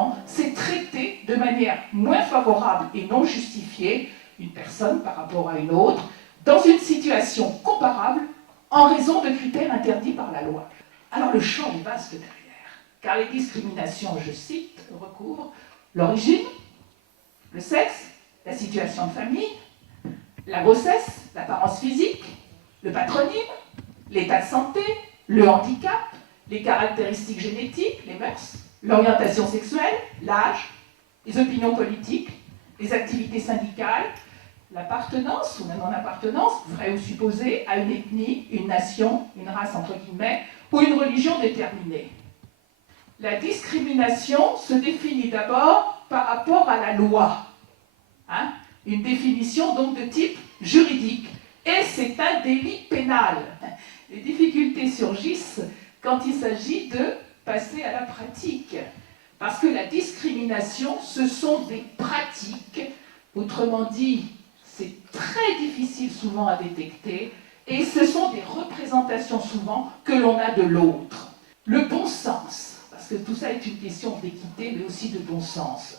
généralement, c'est traiter de manière moins favorable et non justifiée une personne par rapport à une autre dans une situation comparable en raison de critères interdits par la loi. Alors le champ est vaste derrière, car les discriminations, je cite, recouvrent l'origine, le sexe, la situation de famille, la grossesse, l'apparence physique, le patronyme, l'état de santé, le handicap, les caractéristiques génétiques, les mœurs, l'orientation sexuelle, l'âge, les opinions politiques, les activités syndicales, l'appartenance ou la non-appartenance, vraie ou supposée, à une ethnie, une nation, une race entre guillemets, ou une religion déterminée. La discrimination se définit d'abord par rapport à la loi. Une définition donc de type juridique. Et c'est un délit pénal. Les difficultés surgissent quand il s'agit de passer à la pratique. Parce que la discrimination, ce sont des pratiques. Autrement dit, c'est très difficile souvent à détecter. Et ce sont des représentations souvent que l'on a de l'autre. Le bon sens, parce que tout ça est une question d'équité, mais aussi de bon sens,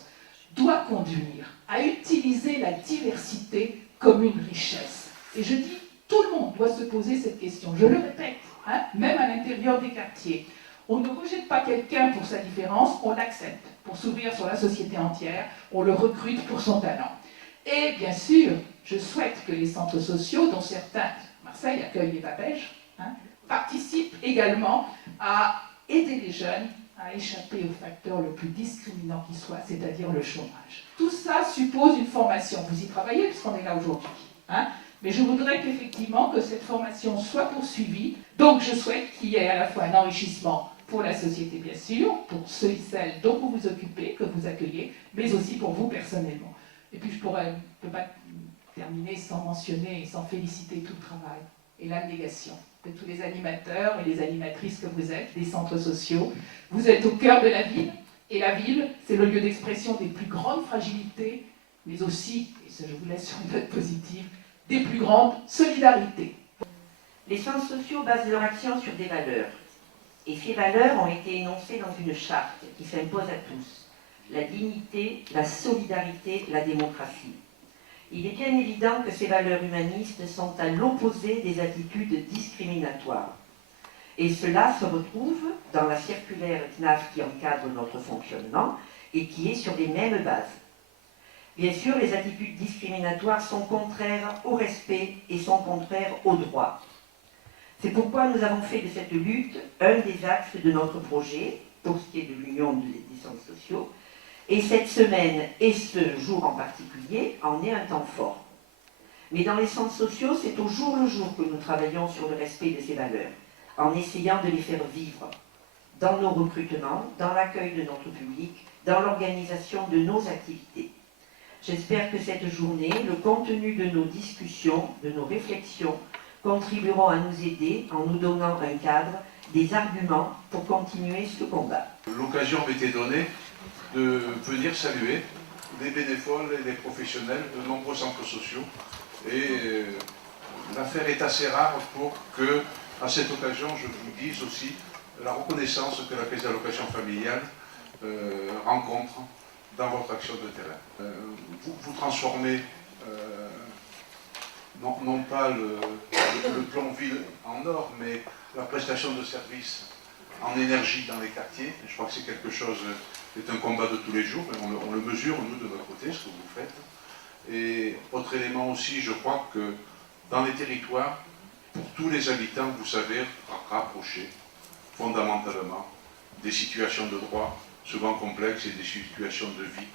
doit conduire à utiliser la diversité comme une richesse. Et je dis, tout le monde doit se poser cette question. Je le répète, même à l'intérieur des quartiers. On ne rejette pas quelqu'un pour sa différence, on l'accepte pour s'ouvrir sur la société entière, on le recrute pour son talent. Et bien sûr, je souhaite que les centres sociaux, dont certains, Marseille accueille les Babèges, participent également à aider les jeunes à échapper au facteur le plus discriminant qui soit, c'est-à-dire le chômage. Tout ça suppose une formation. Vous y travaillez puisqu'on est là aujourd'hui. Mais je voudrais qu'effectivement que cette formation soit poursuivie. Donc je souhaite qu'il y ait à la fois un enrichissement pour la société, bien sûr, pour ceux et celles dont vous vous occupez, que vous accueillez, mais aussi pour vous personnellement. Et puis je ne peux pas terminer sans mentionner et sans féliciter tout le travail et l'abnégation de tous les animateurs et les animatrices que vous êtes, des centres sociaux. Vous êtes au cœur de la ville, et la ville, c'est le lieu d'expression des plus grandes fragilités, mais aussi, et ça je vous laisse sur une note positive, des plus grandes solidarités. Les centres sociaux basent leur action sur des valeurs. Et ces valeurs ont été énoncées dans une charte qui s'impose à tous. La dignité, la solidarité, la démocratie. Il est bien évident que ces valeurs humanistes sont à l'opposé des attitudes discriminatoires. Et cela se retrouve dans la circulaire CNAF qui encadre notre fonctionnement et qui est sur les mêmes bases. Bien sûr, les attitudes discriminatoires sont contraires au respect et sont contraires au droit. C'est pourquoi nous avons fait de cette lutte un des axes de notre projet, pour ce qui est de l'Union des centres sociaux. Et cette semaine, et ce jour en particulier, en est un temps fort. Mais dans les centres sociaux, c'est au jour le jour que nous travaillons sur le respect de ces valeurs, en essayant de les faire vivre dans nos recrutements, dans l'accueil de notre public, dans l'organisation de nos activités. J'espère que cette journée, le contenu de nos discussions, de nos réflexions, contribueront à nous aider en nous donnant un cadre, des arguments pour continuer ce combat. L'occasion m'était donnée de venir saluer les bénévoles et les professionnels de nombreux centres sociaux. Et l'affaire est assez rare pour que, à cette occasion, je vous dise aussi la reconnaissance que la Caisse d'allocation familiale rencontre dans votre action de terrain. Vous transformez non pas le plan ville en or, mais la prestation de services en énergie dans les quartiers. Je crois que c'est quelque chose, c'est un combat de tous les jours, et on le mesure, nous, de notre côté, ce que vous faites. Et autre élément aussi, je crois que dans les territoires, pour tous les habitants, vous savez rapprocher fondamentalement des situations de droit, souvent complexes, et des situations de vie,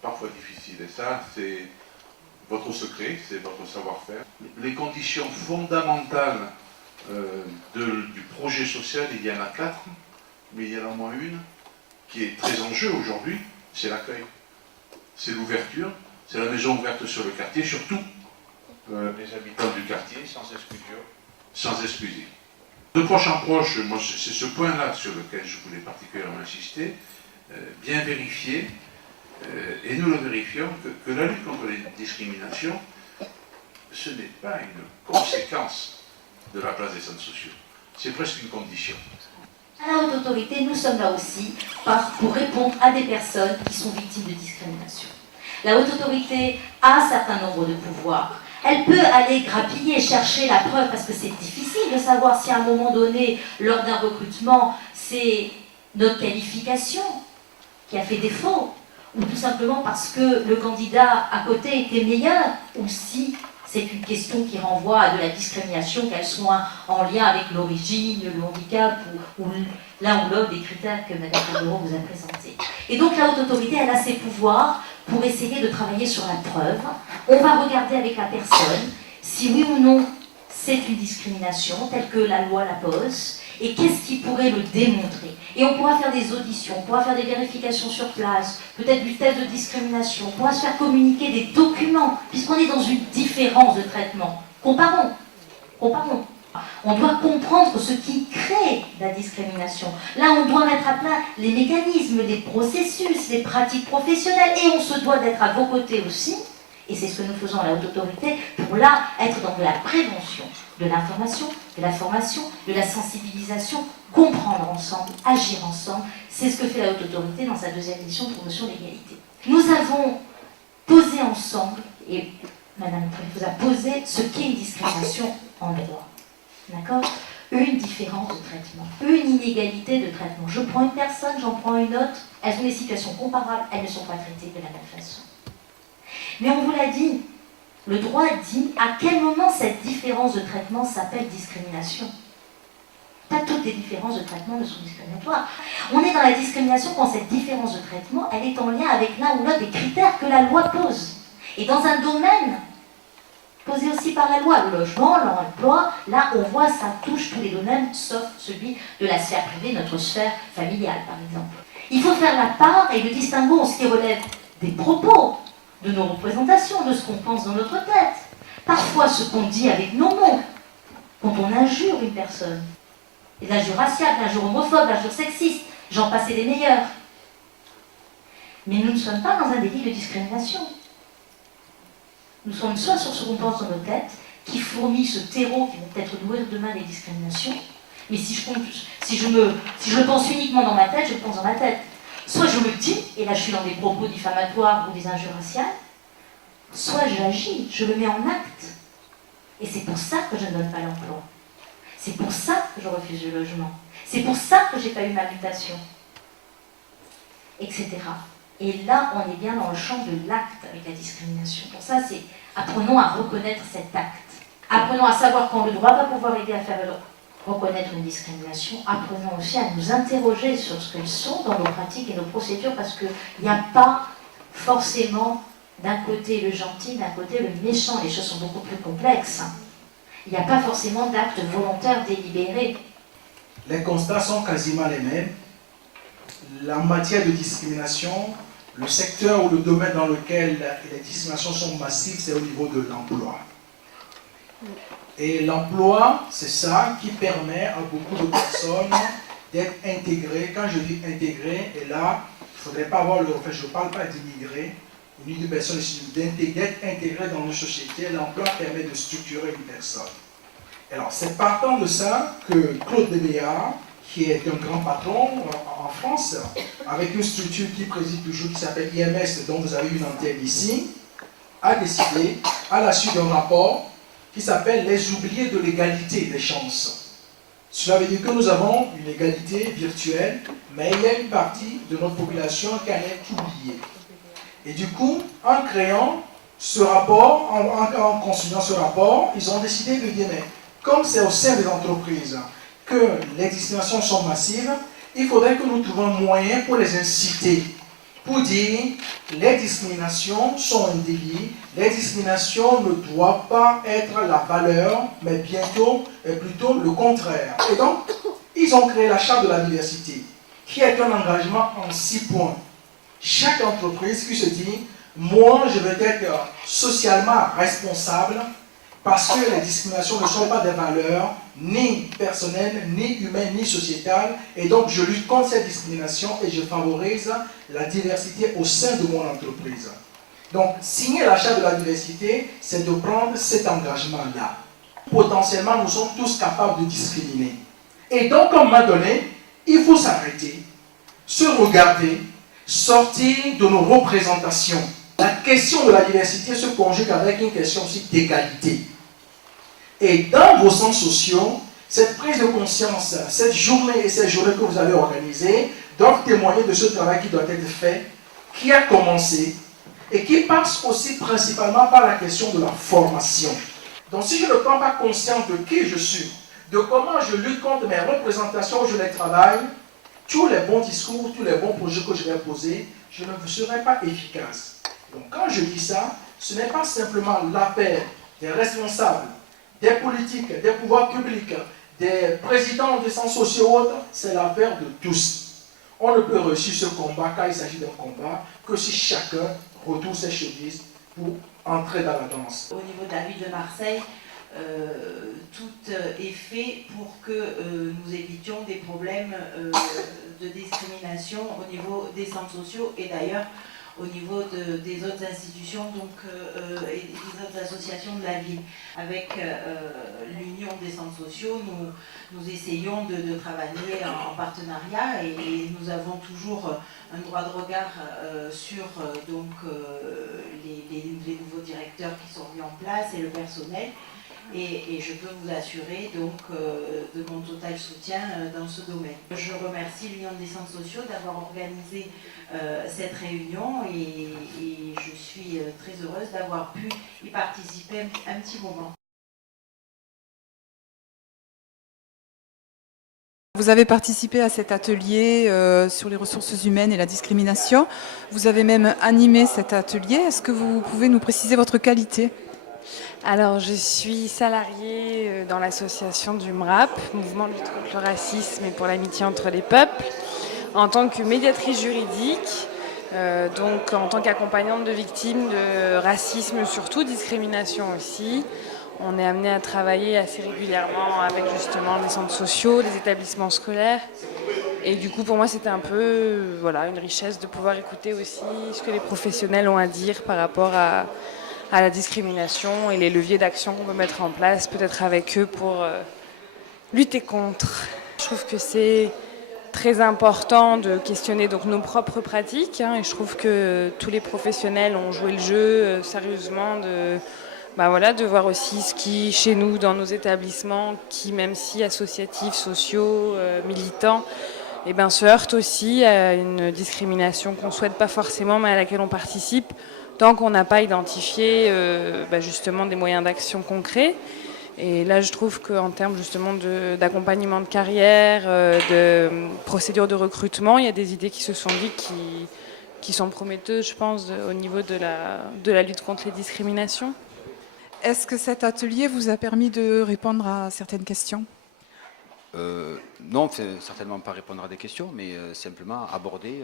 parfois difficiles. Et ça, c'est votre secret, c'est votre savoir-faire. Les conditions fondamentales du projet social, il y en a 4, mais il y en a au moins une qui est très en jeu aujourd'hui, c'est l'accueil. C'est l'ouverture, c'est la maison ouverte sur le quartier, surtout les habitants du quartier, sans exclusion. De proche en proche, moi c'est ce point-là sur lequel je voulais particulièrement insister, bien vérifier, et nous le vérifions, que la lutte contre les discriminations, ce n'est pas une conséquence de la place des centres sociaux. C'est presque une condition. À la haute autorité, nous sommes là aussi pour répondre à des personnes qui sont victimes de discrimination. La haute autorité a un certain nombre de pouvoirs. Elle peut aller grappiller, chercher la preuve, parce que c'est difficile de savoir si à un moment donné, lors d'un recrutement, c'est notre qualification qui a fait défaut, ou tout simplement parce que le candidat à côté était meilleur, ou si c'est une question qui renvoie à de la discrimination, qu'elle soit en lien avec l'origine, le handicap, ou l'un ou l'autre des critères que Mme Calderon vous a présentés. Et donc la haute autorité, elle a ses pouvoirs pour essayer de travailler sur la preuve. On va regarder avec la personne si oui ou non c'est une discrimination telle que la loi la pose, et qu'est-ce qui pourrait le démontrer. Et on pourra faire des auditions, on pourra faire des vérifications sur place, peut-être du test de discrimination, on pourra se faire communiquer des documents, puisqu'on est dans une différence de traitement. Comparons. On doit comprendre ce qui crée la discrimination. Là, on doit mettre à plat les mécanismes, les processus, les pratiques professionnelles, et on se doit d'être à vos côtés aussi, et c'est ce que nous faisons à la haute autorité, pour là être dans la prévention de l'information, de la formation, de la sensibilisation, comprendre ensemble, agir ensemble. C'est ce que fait la haute autorité dans sa deuxième mission de promotion de l'égalité. Nous avons posé ensemble, et Madame vous a posé ce qu'est une discrimination en droit. D'accord? Une différence de traitement, une inégalité de traitement. Je prends une personne, j'en prends une autre, elles ont des situations comparables, elles ne sont pas traitées de la même façon. Mais on vous l'a dit, le droit dit à quel moment cette différence de traitement s'appelle discrimination. Pas toutes les différences de traitement ne sont discriminatoires. On est dans la discrimination quand cette différence de traitement, elle est en lien avec l'un ou l'autre des critères que la loi pose. Et dans un domaine posé aussi par la loi, le logement, l'emploi, là on voit ça touche tous les domaines, sauf celui de la sphère privée, notre sphère familiale par exemple. Il faut faire la part et le distinguo en ce qui relève des propos, de nos représentations, de ce qu'on pense dans notre tête. Parfois ce qu'on dit avec nos mots, quand on injure une personne. Et l'injure raciale, l'injure homophobe, l'injure sexiste, j'en passais des meilleurs. Mais nous ne sommes pas dans un délit de discrimination. Nous sommes soit sur ce qu'on pense dans nos têtes, qui fourmille ce terreau qui vont peut-être nourrir demain les discriminations, mais si je le pense uniquement dans ma tête, je le pense dans ma tête. Soit je le dis, et là je suis dans des propos diffamatoires ou des injures raciales, soit j'agis, je le mets en acte. Et c'est pour ça que je ne donne pas l'emploi. C'est pour ça que je refuse le logement. C'est pour ça que je n'ai pas eu ma mutation. Etc. Et là, on est bien dans le champ de l'acte avec la discrimination. Pour ça, c'est apprenons à reconnaître cet acte. Apprenons à savoir quand le droit va pouvoir aider à faire reconnaître une discrimination. Apprenons aussi à nous interroger sur ce qu'elles sont dans nos pratiques et nos procédures, parce qu'il n'y a pas forcément d'un côté le gentil, d'un côté le méchant. Les choses sont beaucoup plus complexes. Il n'y a pas forcément d'actes volontaires délibérés. Les constats sont quasiment les mêmes. En matière de discrimination, le secteur ou le domaine dans lequel les discriminations sont massives, c'est au niveau de l'emploi. Et l'emploi, c'est ça qui permet à beaucoup de personnes d'être intégrées. Quand je dis intégrées, et là, il ne faudrait pas avoir enfin, je ne parle pas d'immigrer, ni de personnes d'être intégrées dans nos sociétés. L'emploi permet de structurer une personne. Alors, c'est partant de ça que Claude Debéard, qui est un grand patron en France, avec une structure qui préside toujours, qui s'appelle IMS, dont vous avez une antenne ici, a décidé, à la suite d'un rapport qui s'appelle Les oubliés de l'égalité des chances. Cela veut dire que nous avons une égalité virtuelle, mais il y a une partie de notre population qui en est oubliée. Et du coup, en créant ce rapport, en construisant ce rapport, ils ont décidé de dire, mais comme c'est au sein des entreprises que les discriminations sont massives, il faudrait que nous trouvions un moyen pour les inciter, pour dire les discriminations sont un délit, les discriminations ne doivent pas être la valeur, mais plutôt le contraire. Et donc, ils ont créé la charte de la diversité, qui est un engagement en 6 points. Chaque entreprise qui se dit, moi je veux être socialement responsable, parce que les discriminations ne sont pas des valeurs ni personnelles, ni humaines, ni sociétales, et donc je lutte contre ces discriminations et je favorise la diversité au sein de mon entreprise. Donc, signer la charte de la diversité, c'est de prendre cet engagement-là. Potentiellement, nous sommes tous capables de discriminer. Et donc, à un moment donné, Il faut s'arrêter, se regarder, sortir de nos représentations. La question de la diversité se conjugue avec une question aussi d'égalité. Et dans vos centres sociaux, cette prise de conscience, cette journée et ces journées que vous avez organisées doivent témoigner de ce travail qui doit être fait, qui a commencé et qui passe aussi principalement par la question de la formation. Donc si je ne prends pas conscience de qui je suis, de comment je lutte contre mes représentations où je les travaille, tous les bons discours, tous les bons projets que je vais poser, je ne serai pas efficace. Donc quand je dis ça, ce n'est pas simplement l'appel des responsables, des politiques, des pouvoirs publics, des présidents des centres sociaux ou autres, c'est l'affaire de tous. On ne peut réussir ce combat, car il s'agit d'un combat, que si chacun retourne ses chemises pour entrer dans la danse. Au niveau de la ville de Marseille, tout est fait pour que nous évitions des problèmes de discrimination au niveau des centres sociaux et d'ailleurs au niveau des autres institutions et des autres associations de la ville. Avec l'Union des centres sociaux, nous essayons de travailler en partenariat et nous avons toujours un droit de regard sur les nouveaux directeurs qui sont mis en place et le personnel. Et je peux vous assurer donc de mon total soutien dans ce domaine. Je remercie l'Union des centres sociaux d'avoir organisé cette réunion et je suis très heureuse d'avoir pu y participer un petit moment. Vous avez participé à cet atelier sur les ressources humaines et la discrimination. Vous avez même animé cet atelier. Est-ce que vous pouvez nous préciser votre qualité ? Alors, je suis salariée dans l'association du MRAP, Mouvement de lutte contre le racisme et pour l'amitié entre les peuples, en tant que médiatrice juridique, donc en tant qu'accompagnante de victimes de racisme surtout, discrimination aussi. On est amené à travailler assez régulièrement avec justement les centres sociaux, les établissements scolaires. Et du coup, pour moi, c'était un peu une richesse de pouvoir écouter aussi ce que les professionnels ont à dire par rapport à la discrimination et les leviers d'action qu'on peut mettre en place, peut-être avec eux pour lutter contre. Je trouve que c'est très important de questionner donc nos propres pratiques et je trouve que tous les professionnels ont joué le jeu sérieusement de voir aussi ce qui, chez nous, dans nos établissements, qui même si associatifs, sociaux, militants, se heurtent aussi à une discrimination qu'on ne souhaite pas forcément mais à laquelle on participe, tant qu'on n'a pas identifié justement des moyens d'action concrets. Et là, je trouve qu'en termes justement d'accompagnement de carrière, de procédures de recrutement, il y a des idées qui se sont dites qui sont prometteuses, je pense, au niveau de la lutte contre les discriminations. Est-ce que cet atelier vous a permis de répondre à certaines questions ? Non, certainement pas répondre à des questions, mais simplement aborder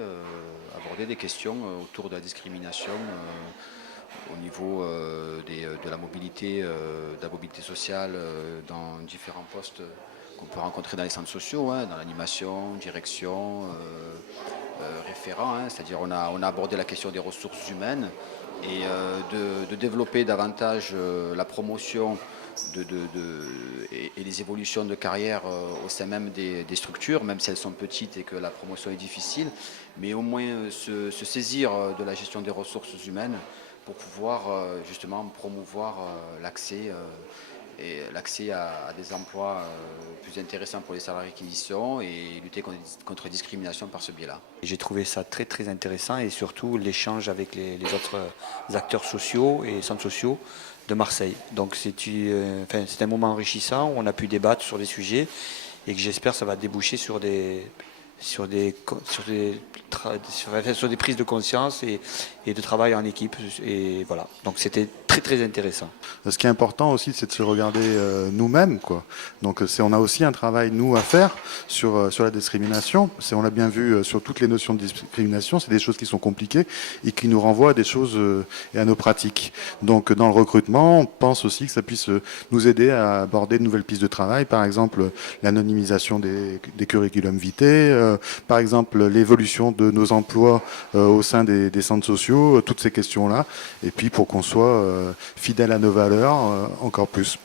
des questions autour de la discrimination au niveau de la mobilité sociale dans différents postes qu'on peut rencontrer dans les centres sociaux, dans l'animation, direction, référent, c'est-à-dire on a abordé la question des ressources humaines et de développer davantage la promotion et les évolutions de carrière au sein même des structures, même si elles sont petites et que la promotion est difficile, mais au moins se saisir de la gestion des ressources humaines pour pouvoir justement promouvoir l'accès à des emplois plus intéressants pour les salariés qui y sont et lutter contre la discrimination par ce biais-là. J'ai trouvé ça très très intéressant et surtout l'échange avec les autres acteurs sociaux et centres sociaux de Marseille. Donc c'est un moment enrichissant où on a pu débattre sur des sujets et que j'espère que ça va déboucher sur des prises de conscience et de travail en équipe. Et voilà. Donc c'était très très intéressant. Ce qui est important aussi, c'est de se regarder nous-mêmes, quoi. Donc on a aussi un travail, nous, à faire sur la discrimination. On l'a bien vu sur toutes les notions de discrimination, c'est des choses qui sont compliquées et qui nous renvoient à des choses et à nos pratiques. Donc dans le recrutement, on pense aussi que ça puisse nous aider à aborder de nouvelles pistes de travail, par exemple l'anonymisation des curriculums vitae, par exemple l'évolution de nos emplois au sein des centres sociaux, toutes ces questions-là, et puis pour qu'on soit fidèle à nos valeurs encore plus.